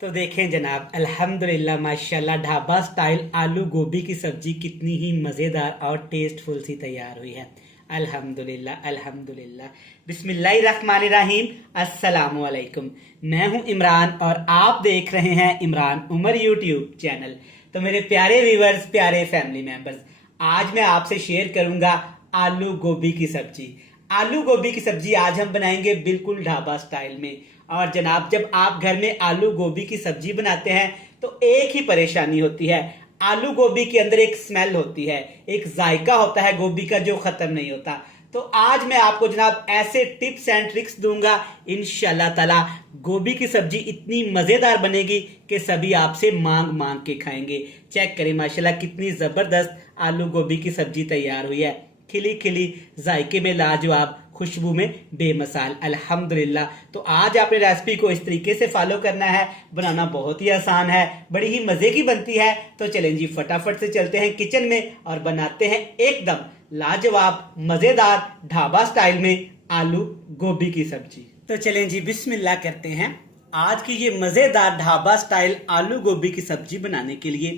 तो देखें जनाब, अल्हम्दुलिल्लाह माशाल्लाह ढाबा स्टाइल आलू गोभी की सब्जी कितनी ही मज़ेदार और टेस्टफुल सी तैयार हुई है। अल्हम्दुलिल्लाह अल्हम्दुलिल्लाह। बिस्मिल्लाहिर्रहमानिर्रहीम। अस्सलामु अलैकुम। मैं हूं इमरान और आप देख रहे हैं इमरान उमर यूट्यूब चैनल। तो मेरे प्यारे व्यूवर्स, प्यारे फैमिली मेंबर्स, आज मैं आपसे शेयर करूंगा आलू गोभी की सब्जी। आलू गोभी की सब्जी आज हम बनाएंगे बिल्कुल ढाबा स्टाइल में। और जनाब, जब आप घर में आलू गोभी की सब्जी बनाते हैं तो एक ही परेशानी होती है, आलू गोभी के अंदर एक स्मेल होती है, एक जायका होता है गोभी का जो खत्म नहीं होता। तो आज मैं आपको जनाब ऐसे टिप्स एंड ट्रिक्स दूंगा, इंशाल्लाह ताला गोभी की सब्जी इतनी मजेदार बनेगी कि सभी आपसे मांग मांग के खाएंगे। चेक करें माशाल्लाह कितनी जबरदस्त आलू गोभी की सब्जी तैयार हुई है, खिली खिली, जायके में लाजवाब, खुशबू में बेमिसाल। अल्हम्दुलिल्लाह। तो आज आपने रेसिपी को इस तरीके से फॉलो करना है, बनाना बहुत ही आसान है, बड़ी ही मजे की बनती है। तो चलें जी, फटाफट से चलते हैं किचन में और बनाते हैं एकदम लाजवाब मजेदार ढाबा स्टाइल में आलू गोभी की सब्जी। तो चलें जी, बिस्मिल्लाह करते हैं। आज की ये मजेदार ढाबा स्टाइल आलू गोभी की सब्जी बनाने के लिए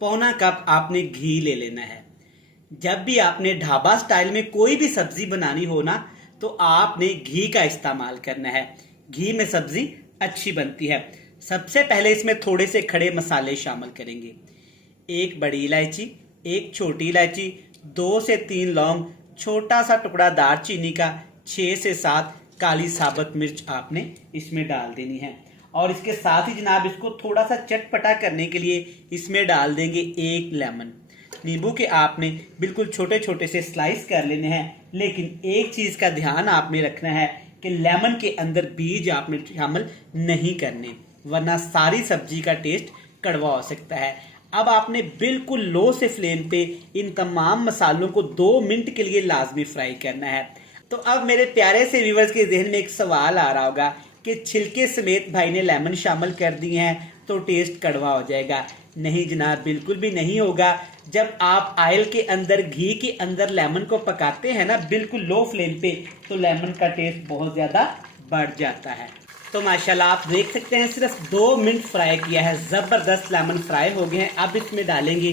पौना कप आपने घी ले लेना है। जब भी आपने ढाबा स्टाइल में कोई भी सब्जी बनानी हो ना, तो आपने घी का इस्तेमाल करना है। घी में सब्जी अच्छी बनती है। सबसे पहले इसमें थोड़े से खड़े मसाले शामिल करेंगे। एक बड़ी इलायची, एक छोटी इलायची, 2 से 3 लौंग, छोटा सा टुकड़ा दालचीनी का, 6 से 7 काली साबुत मिर्च आपने इसमें डाल देनी है। और इसके साथ ही जनाब इसको थोड़ा सा चटपटा करने के लिए इसमें डाल देंगे 1 लेमन। नींबू के आपने बिल्कुल छोटे छोटे से स्लाइस कर लेने हैं, लेकिन एक चीज का ध्यान आपने रखना है कि लेमन के अंदर बीज आपने शामिल नहीं करने, वरना सारी सब्जी का टेस्ट कड़वा हो सकता है। अब आपने बिल्कुल लो से फ्लेम पे इन तमाम मसालों को 2 मिनट के लिए लाजमी फ्राई करना है। तो अब मेरे प्यारे से व्यूवर्स के जहन में एक सवाल आ रहा होगा कि छिलके समेत भाई ने लेमन शामिल कर दी हैं तो टेस्ट कड़वा हो जाएगा। नहीं जनाब, बिल्कुल भी नहीं होगा। जब आप ऑयल के अंदर, घी के अंदर लेमन को पकाते हैं ना बिल्कुल लो फ्लेम पे, तो लेमन का टेस्ट बहुत ज्यादा बढ़ जाता है। तो माशाल्लाह आप देख सकते हैं सिर्फ 2 मिनट फ्राई किया है, जबरदस्त लेमन फ्राई हो गए हैं। अब इसमें डालेंगे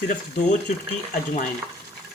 सिर्फ 2 चुटकी अजवाइन।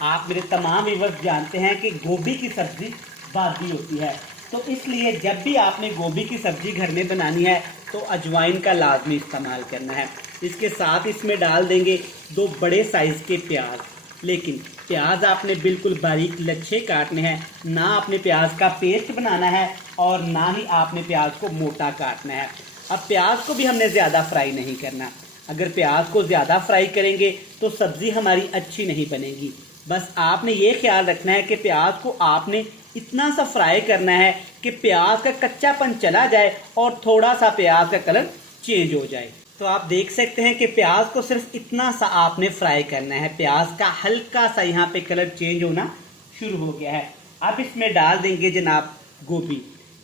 आप मेरे तमाम व्यूअर्स जानते हैं कि गोभी की सब्जी बादी होती है, तो इसलिए जब भी आपने गोभी की सब्जी घर में बनानी है तो अजवाइन का लाजमी इस्तेमाल करना है। इसके साथ इसमें डाल देंगे 2 बड़े साइज के प्याज, लेकिन प्याज आपने बिल्कुल बारीक लच्छे काटने हैं, ना आपने प्याज का पेस्ट बनाना है और ना ही आपने प्याज को मोटा काटना है। अब प्याज को भी हमने ज़्यादा फ्राई नहीं करना। अगर प्याज को ज़्यादा फ्राई करेंगे तो सब्ज़ी हमारी अच्छी नहीं बनेगी। बस आपने ये ख्याल रखना है कि प्याज को आपने इतना सा फ्राई करना है कि प्याज का कच्चापन चला जाए और थोड़ा सा प्याज का कलर चेंज हो जाए। तो आप देख सकते हैं कि प्याज को सिर्फ इतना सा आपने फ्राई करना है। प्याज का हल्का सा यहाँ पे कलर चेंज होना शुरू हो गया है। अब इसमें डाल देंगे जनाब गोभी।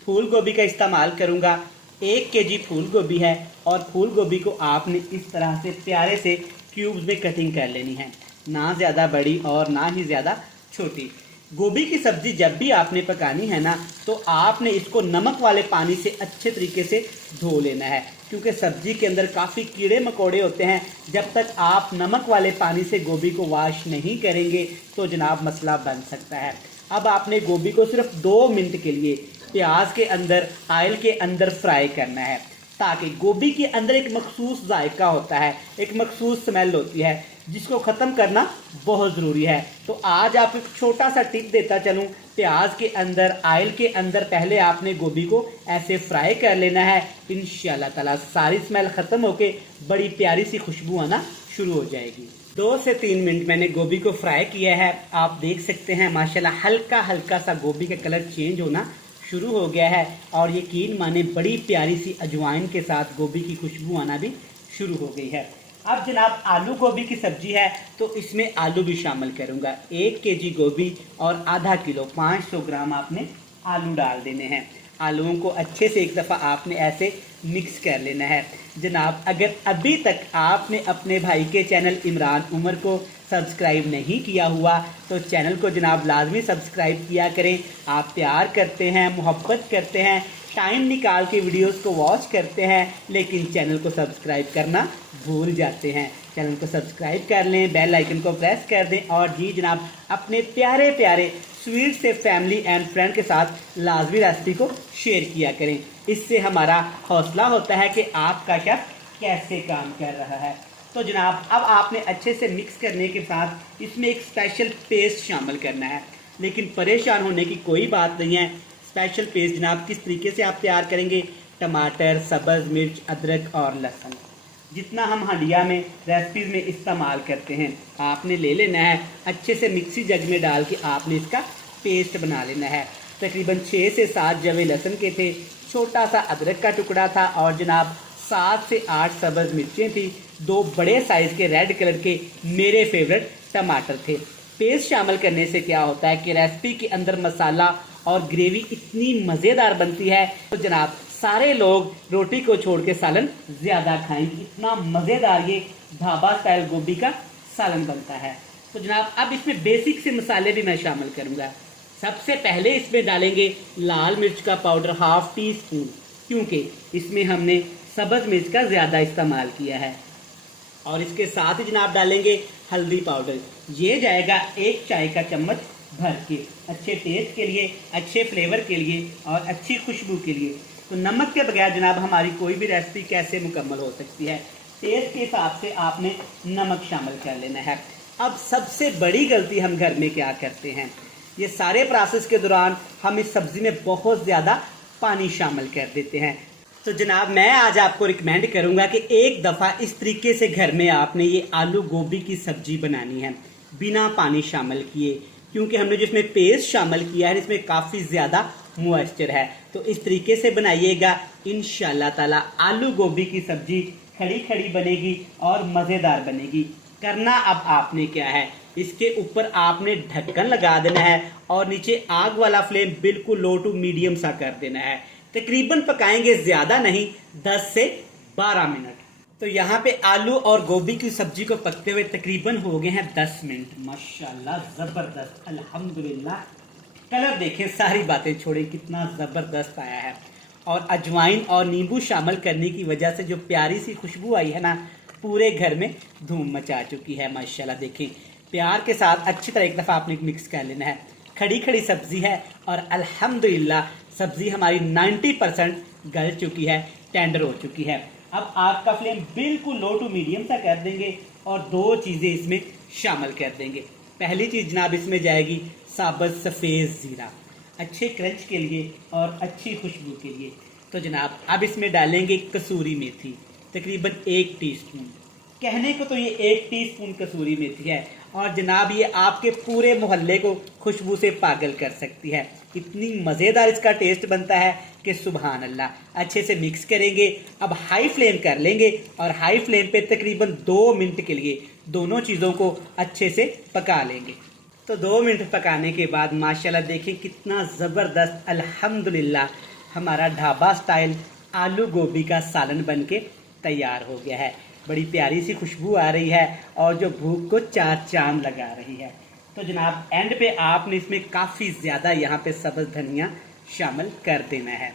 फूल गोभी का इस्तेमाल करूँगा। 1 केजी फूल गोभी है और फूल गोभी को आपने इस तरह से प्यारे से क्यूब्स में कटिंग कर लेनी है, ना ज़्यादा बड़ी और ना ही ज़्यादा छोटी। गोभी की सब्जी जब भी आपने पकानी है ना, तो आपने इसको नमक वाले पानी से अच्छे तरीके से धो लेना है, क्योंकि सब्जी के अंदर काफ़ी कीड़े मकोड़े होते हैं। जब तक आप नमक वाले पानी से गोभी को वॉश नहीं करेंगे तो जनाब मसला बन सकता है। अब आपने गोभी को सिर्फ 2 मिनट के लिए प्याज के अंदर, ऑयल के अंदर फ्राई करना है, ताकि गोभी के अंदर एक मखसूस जायका होता है, एक मखसूस स्मेल होती है, जिसको ख़त्म करना बहुत ज़रूरी है। तो आज आपको एक छोटा सा टिप देता चलूँ। प्याज के अंदर, ऑयल के अंदर पहले आपने गोभी को ऐसे फ्राई कर लेना है। इंशाल्लाह ताला सारी स्मेल ख़त्म होके बड़ी प्यारी सी खुशबू आना शुरू हो जाएगी। 2 से 3 मिनट मैंने गोभी को फ्राई किया है। आप देख सकते हैं माशाल्लाह हल्का हल्का सा गोभी का कलर चेंज होना शुरू हो गया है और यकीन माने बड़ी प्यारी सी अजवाइन के साथ गोभी की खुशबू आना भी शुरू हो गई है। अब जनाब आलू गोभी की सब्जी है तो इसमें आलू भी शामिल करूंगा। 1 केजी गोभी और आधा किलो 500 ग्राम आपने आलू डाल देने हैं। आलूओं को अच्छे से एक दफ़ा आपने ऐसे मिक्स कर लेना है। जनाब अगर अभी तक आपने अपने भाई के चैनल इमरान उमर को सब्सक्राइब नहीं किया हुआ तो चैनल को जनाब लाजमी सब्सक्राइब किया करें। आप प्यार करते हैं, मोहब्बत करते हैं, टाइम निकाल के वीडियोस को वॉच करते हैं लेकिन चैनल को सब्सक्राइब करना भूल जाते हैं। चैनल को सब्सक्राइब कर लें, बेल आइकन को प्रेस कर दें और जी जनाब अपने प्यारे प्यारे स्वीट से फैमिली एंड फ्रेंड के साथ लाजमी रेसिपी को शेयर किया करें। इससे हमारा हौसला होता है कि आपका शेफ कैसे काम कर रहा है। तो जनाब अब आपने अच्छे से मिक्स करने के साथ इसमें एक स्पेशल पेस्ट शामिल करना है, लेकिन परेशान होने की कोई बात नहीं है। स्पेशल पेस्ट जनाब किस तरीके से आप तैयार करेंगे, टमाटर, सब्ज़ मिर्च, अदरक और लहसुन जितना हम हंडिया में रेसिपीज़ में इस्तेमाल करते हैं आपने ले लेना है। अच्छे से मिक्सी जग में डाल के आपने इसका पेस्ट बना लेना है। तकरीबन 6 से 7 जवे लहसुन के थे, छोटा सा अदरक का टुकड़ा था और जनाब 7 से 8 सब्ज़ मिर्चें थी, 2 बड़े साइज़ के रेड कलर के मेरे फेवरेट टमाटर थे। पेस्ट शामिल करने से क्या होता है कि रेसिपी के अंदर मसाला और ग्रेवी इतनी मज़ेदार बनती है तो जनाब सारे लोग रोटी को छोड़ के सालन ज़्यादा खाएंगे। इतना मज़ेदार ये ढाबा स्टाइल गोभी का सालन बनता है। तो जनाब अब इसमें बेसिक से मसाले भी मैं शामिल करूँगा। सबसे पहले इसमें डालेंगे लाल मिर्च का पाउडर ½ टी स्पून, क्योंकि इसमें हमने सब्ज़ मिर्च का ज़्यादा इस्तेमाल किया है। और इसके साथ ही जनाब डालेंगे हल्दी पाउडर, ये जाएगा 1 चाय का चम्मच भर के, अच्छे टेस्ट के लिए, अच्छे फ्लेवर के लिए और अच्छी खुशबू के लिए। तो नमक के बगैर जनाब हमारी कोई भी रेसिपी कैसे मुकम्मल हो सकती है। टेस्ट के हिसाब से आपने नमक शामिल कर लेना है। अब सबसे बड़ी गलती हम घर में क्या करते हैं, ये सारे प्रोसेस के दौरान हम इस सब्ज़ी में बहुत ज़्यादा पानी शामिल कर देते हैं। तो जनाब मैं आज आपको रिकमेंड करूंगा कि एक दफ़ा इस तरीके से घर में आपने ये आलू गोभी की सब्जी बनानी है बिना पानी शामिल किए, क्योंकि हमने जिसमें पेस्ट शामिल किया है इसमें काफ़ी ज़्यादा मॉइस्चर है। तो इस तरीके से बनाइएगा, इंशाल्लाह ताला आलू गोभी की सब्जी खड़ी खड़ी बनेगी और मज़ेदार बनेगी। करना अब आपने क्या है, इसके ऊपर आपने ढक्कन लगा देना है और नीचे आग वाला फ्लेम बिल्कुल लो टू मीडियम सा कर देना है। तकरीबन पकाएंगे, ज़्यादा नहीं, 10 से 12 मिनट। तो यहाँ पे आलू और गोभी की सब्जी को पकते हुए तकरीबन हो गए हैं 10 मिनट। माशाल्लाह ज़बरदस्त, अल्हम्दुलिल्लाह। कलर देखें, सारी बातें छोड़ें, कितना ज़बरदस्त आया है। और अजवाइन और नींबू शामिल करने की वजह से जो प्यारी सी खुशबू आई है ना, पूरे घर में धूम मचा चुकी है। माशाल्लाह देखें, प्यार के साथ अच्छी तरह एक दफ़ा आपने मिक्स कर लेना है। खड़ी खड़ी सब्ज़ी है और अल्हम्दुलिल्लाह सब्ज़ी हमारी 90% गल चुकी है, टेंडर हो चुकी है। अब आग का फ्लेम बिल्कुल लो टू मीडियम सा कर देंगे और 2 चीज़ें इसमें शामिल कर देंगे। पहली चीज़ जनाब इसमें जाएगी साबुत सफ़ेद ज़ीरा, अच्छे क्रंच के लिए और अच्छी खुशबू के लिए। तो जनाब अब इसमें डालेंगे कसूरी मेथी, तकरीबन 1 टीस्पून। कहने को तो ये 1 टीस्पून कसूरी मेथी है और जनाब ये आपके पूरे मोहल्ले को खुशबू से पागल कर सकती है। इतनी मज़ेदार इसका टेस्ट बनता है कि सुभान अल्लाह। अच्छे से मिक्स करेंगे। अब हाई फ्लेम कर लेंगे और हाई फ्लेम पे तकरीबन 2 मिनट के लिए दोनों चीज़ों को अच्छे से पका लेंगे। तो 2 मिनट पकाने के बाद माशाल्लाह देखें कितना ज़बरदस्त अल्हम्दुलिल्लाह हमारा ढाबा स्टाइल आलू गोभी का सालन बनके तैयार हो गया है। बड़ी प्यारी सी खुशबू आ रही है और जो भूख को 4 चांद लगा रही है। तो जनाब एंड पे आपने इसमें काफ़ी ज़्यादा यहाँ पे सब्ज़ धनिया शामिल कर देना है।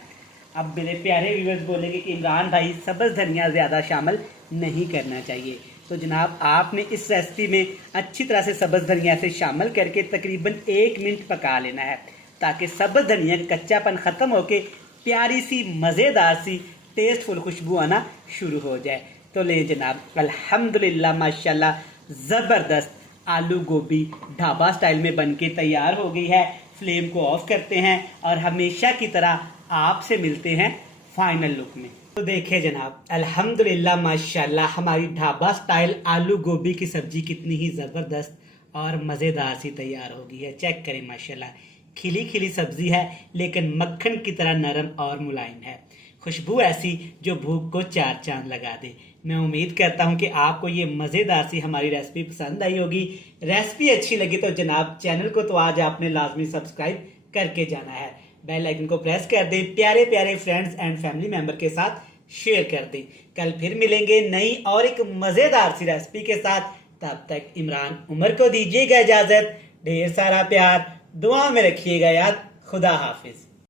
अब मेरे प्यारे व्यूअर्स बोलेंगे कि इमरान भाई सब्ज़ धनिया ज़्यादा शामिल नहीं करना चाहिए। तो जनाब आपने इस रेसिपी में अच्छी तरह से सब्ज़ धनिया से शामिल करके तकरीबन 1 मिनट पका लेना है, ताकि सब्ज़ धनिया कच्चापन ख़त्म होके प्यारी सी मज़ेदार सी टेस्टफुल खुशबू आना शुरू हो जाए। तो ले जनाब अल्हम्दुलिल्लाह माशाल्लाह ज़बरदस्त आलू गोभी ढाबा स्टाइल में बनके तैयार हो गई है। फ्लेम को ऑफ करते हैं और हमेशा की तरह आपसे मिलते हैं फाइनल लुक में। तो देखें जनाब अल्हम्दुलिल्लाह माशाल्लाह हमारी ढाबा स्टाइल आलू गोभी की सब्जी कितनी ही ज़बरदस्त और मज़ेदार सी तैयार हो गई है। चेक करें माशाल्लाह, खिली खिली सब्जी है लेकिन मक्खन की तरह नरम और मुलायम है। खुशबू ऐसी जो भूख को 4 चांद लगा दे। मैं उम्मीद करता हूं कि आपको ये मज़ेदार सी हमारी रेसिपी पसंद आई होगी। रेसिपी अच्छी लगी तो जनाब चैनल को तो आज आपने लाजमी सब्सक्राइब करके जाना है। बेल आइकन को प्रेस कर दें, प्यारे प्यारे फ्रेंड्स एंड फैमिली मेंबर के साथ शेयर कर दें। कल फिर मिलेंगे नई और एक मज़ेदार सी रेसिपी के साथ। तब तक इमरान उमर को दीजिएगा इजाज़त। ढेर सारा प्यार दुआ में रखिएगा याद। खुदा हाफिज।